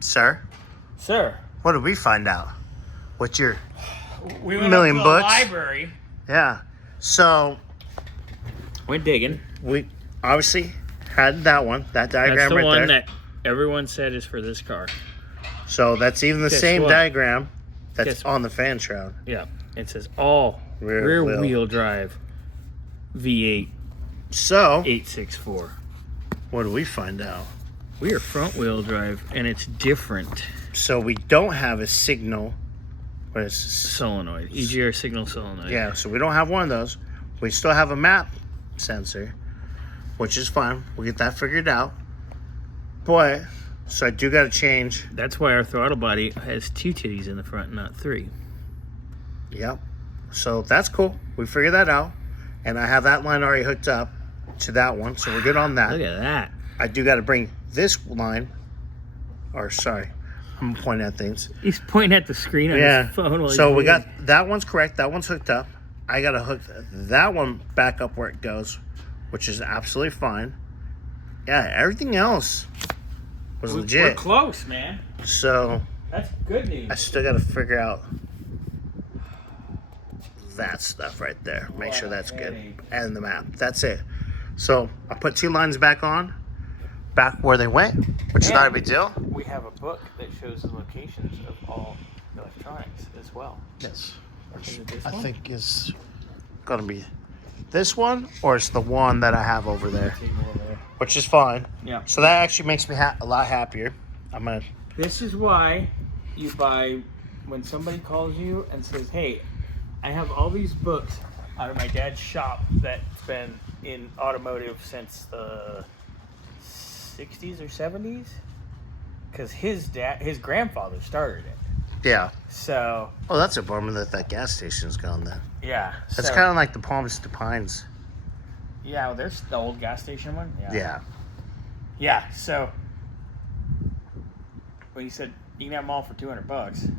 Sir? Sir. What did we find out? What's your We went million up to books? the library. Yeah. So Went digging. we obviously had that one, that diagram That's the right one there. that everyone said is for this car. So that's even the Guess same what? diagram that's Guess- on the fan shroud. Yeah. It says all rear wheel drive V8 So 864. what do we find out? We are front wheel drive and it's different. So we don't have a signal. What is this? Solenoid. EGR signal solenoid. Yeah, so we don't have one of those. We still have a map sensor, which is fine. We'll get that figured out. But, so I do got to change. That's why our throttle body has 2 titties in the front, not 3. Yep. So that's cool. We figured that out. And I have that line already hooked up to that one. So we're good on that. Look at that. I do got to bring this line. Or, sorry. I'm pointing at things. He's pointing at the screen on his phone. While So he's we got reading. that one's correct. That one's hooked up. I got to hook that one back up where it goes, which is absolutely fine. Yeah, everything else was We're legit. close, man. So That's good news. I still got to figure out that stuff right there. Make sure that's good. And the map. That's it. So I put 2 lines back on, back where they went, which is not a big deal. We have a book that shows the locations of all electronics as well. Yes. Is it this I one? think is going to be this one, or it's the one that I have over there, which is fine. Yeah. So that actually makes me a lot happier. I'm going to... This is why you buy, when somebody calls you and says, hey, I have all these books out of my dad's shop that's been in automotive since the 60s or 70s. Because his grandfather started it. Yeah. So, Oh, that's a bummer that gas station's gone then. yeah. That's so, kind of like the Palms to Pines. Yeah, well, there's the old gas station one. Yeah. Yeah, so when you said you can have them all for $200,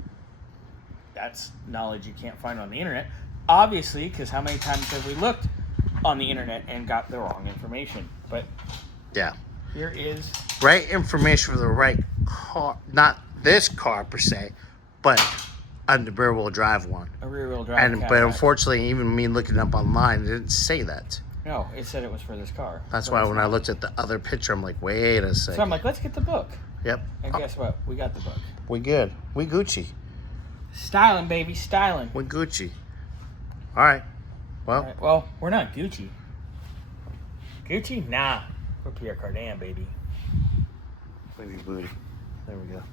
that's knowledge you can't find on the internet. Obviously, because how many times have we looked on the internet and got the wrong information? But Yeah. here is Right information for the right car. Not this car per se, but a rear-wheel drive one. a rear-wheel drive. And but Cadillac. unfortunately, even me looking up online, it didn't say that. No, it said it was for this car. That's So why it's when I not. looked at the other picture, I'm like, wait a second. So I'm like, let's get the book. Yep. And guess what? We got the book. We good. We Gucci. Styling, baby, styling. We Gucci. All right. Well, All right, well, we're not Gucci. Gucci? Nah. We're Pierre Cardin, baby. baby booty. There we go.